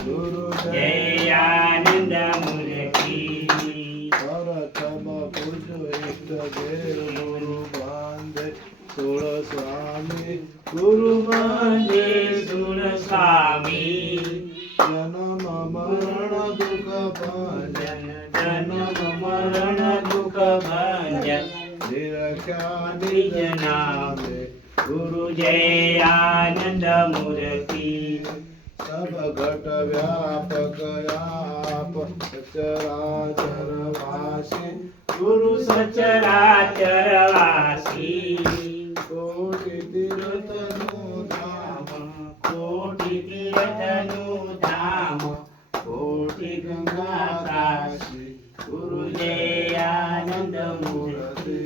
ગુરુ જય આનંદ મૂર્તિ પ્રથમ પૂજો ઇષ્ટ દેવ ગુરુ બાંધે સોળ સ્વામી ગુરુ બાંધે સુર સ્વામી જન્મ મરણ દુઃખ ભંજન જન્મ મરણ દુઃખ ભંજન નિરખ્યા નિજ નિજ નામે નામે ગુરુ જય આનંદ મૂર્તિ સબ ઘટ વ્યાપક આપ સચરાચર વાસી ગુરુ સચરાચર વાસી કોટિ તીર્થનું ધામ કોટિ તીર્થનું ધામ કોટિ ગંગા કાશી ગુરુ જય આનંદ મૂર્તિ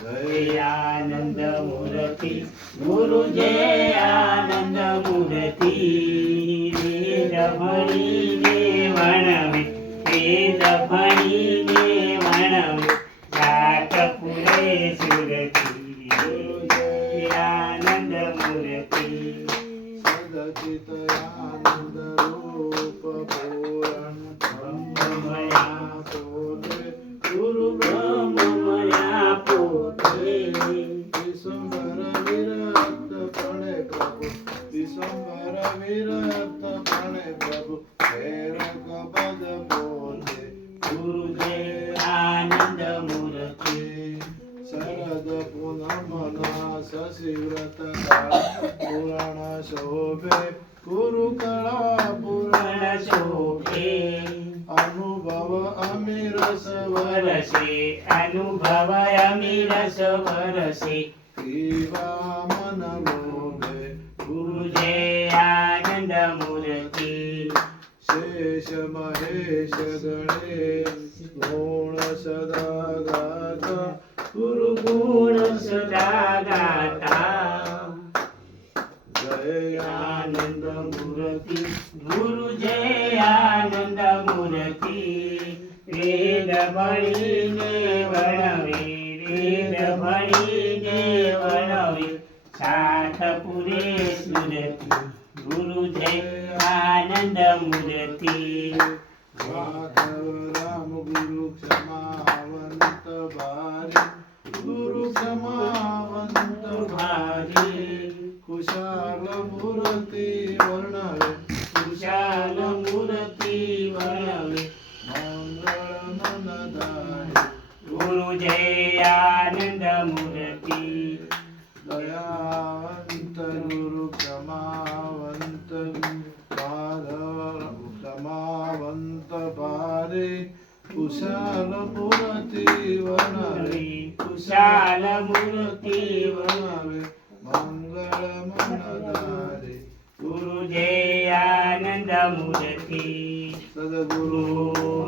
જય આનંદ મૂર્તિ ગુરુ જય આનંદ મૂર્તિ વેદ ભણીને વણવે વેદ ભણીને વણવે જાત પુરે સુરતી ગુરુ જય આનંદ મૂર્તિ સદચિત આનંદ રૂપ પૂરણ બ્રહ્મમયા પોતે ગુરુ બ્રહ્મમયા પોતે વિશ્વંભર વિરક્ત પ્રણે પ્રભુ વિશ્વંભર વિરક્ત પ્રણે પ્રભુ પ્રેરક પદ પોતે ગુરુ જય આનંદ મૂર્તિ શરદ પૂનમના શશિવ્રત કાળ પુરાણ શોભે ગુરુ કળા પુરાણ પણ શોભે અનુભવ અમીરસ વરસ વરસે અનુભવ અમીરસ વરસે પીવા મન લોભે ગુરુ જય આનંદ મૂર્તિ શેષ મહેશ ગણેશ ગુણ સદા ગાતા ગુરુ ગુણ સદા ગાતા જય આનંદ મૂર્તિ ગુરુ જય આનંદ મૂર્તિ વેદ ભણીને વણવે વેદ ભણીને વણવે સાથ પુરે સુરતી ગુરુ જય આનંદ મૂર્તિ માધવ રામ ગુરુ ક્ષમાવંત ભારી ગુરુ ક્ષમાવંત ભારી કુશાલ મૂર્તિ વર્ણવે વિશાલ મૂર્તિ વર્ણવે મંગળ મનદાય ગુરુ જય આનંદ મૂર્તિ દયાવંત ગુરુ ક્ષમાવંત માધવ ક્ષમાવંત ભારે કુશાલ મૂર્તિ વર્ણવે કુશાલ મૂર્તિ વર્ણવે મંગળ મનદારે ગુરુ જય આનંદ મૂર્તિ સદગુરુ